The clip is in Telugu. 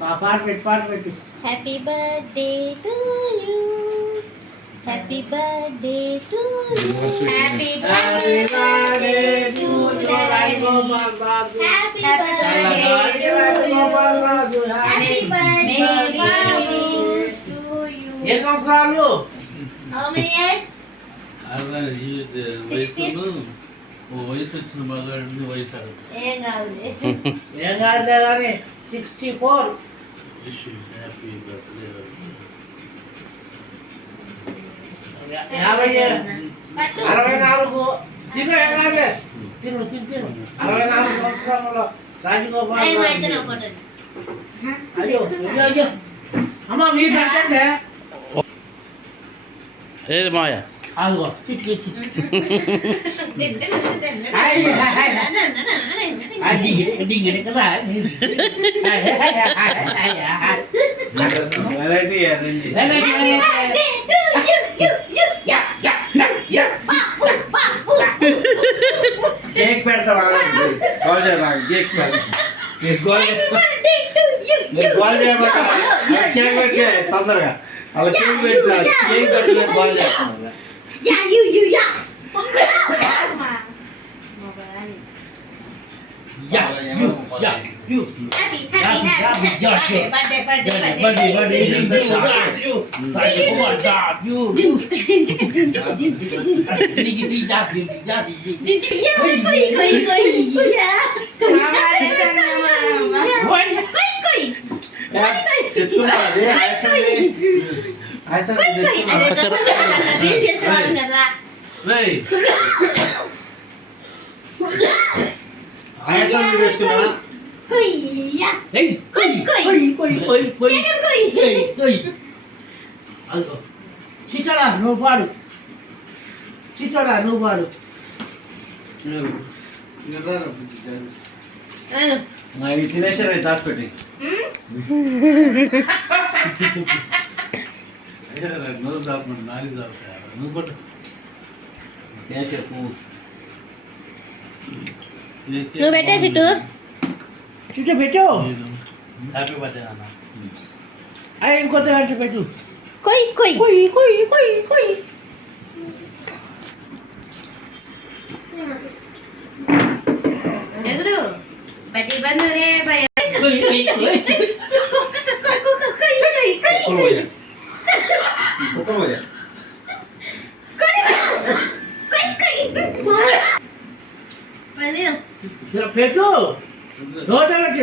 పాట పెట్టు. Happy birthday to you, happy birthday to you, happy birthday to you, happy birthday to you. ఏ సంవత్సరాలు? How many years? వయసు వచ్చిన మగాడిని వయసు ఏం కాదులే కానీ 64. Happy birthday. 64 తిను 64 సంవత్సరాలలో రాజగోపాల్ అయ్యో అమ్మ మీరు అంటే ఏది మాయా అదిగో కదా కేక్ పెడతా కాల్ చేయమా కేక్ పెడతా కాల్ చేయమా కేక్ పెట్టే తొందరగా అలా కేక్ పెట్టా కేక్ పెట్టలే కాల్ చేస్తాను ఆయాసం వేసుకున్నా చిట్టడా నువ్వు పాడు అవి తినేసారు దాచిపెట్టి నోరు దాపమండి నాలుగు దాపుతారు నువ్వు పట్టు నువ్వు పెట్టే చుట్టూ పెట్టు హ్యాపీ బర్త్డే నాన్న అయ్యి ఇంకొంత గంట పెట్టు కొయ్ కొయ్ ఎగురు బట్టి బందు రే భయ పెట్టు నోట పెట్టి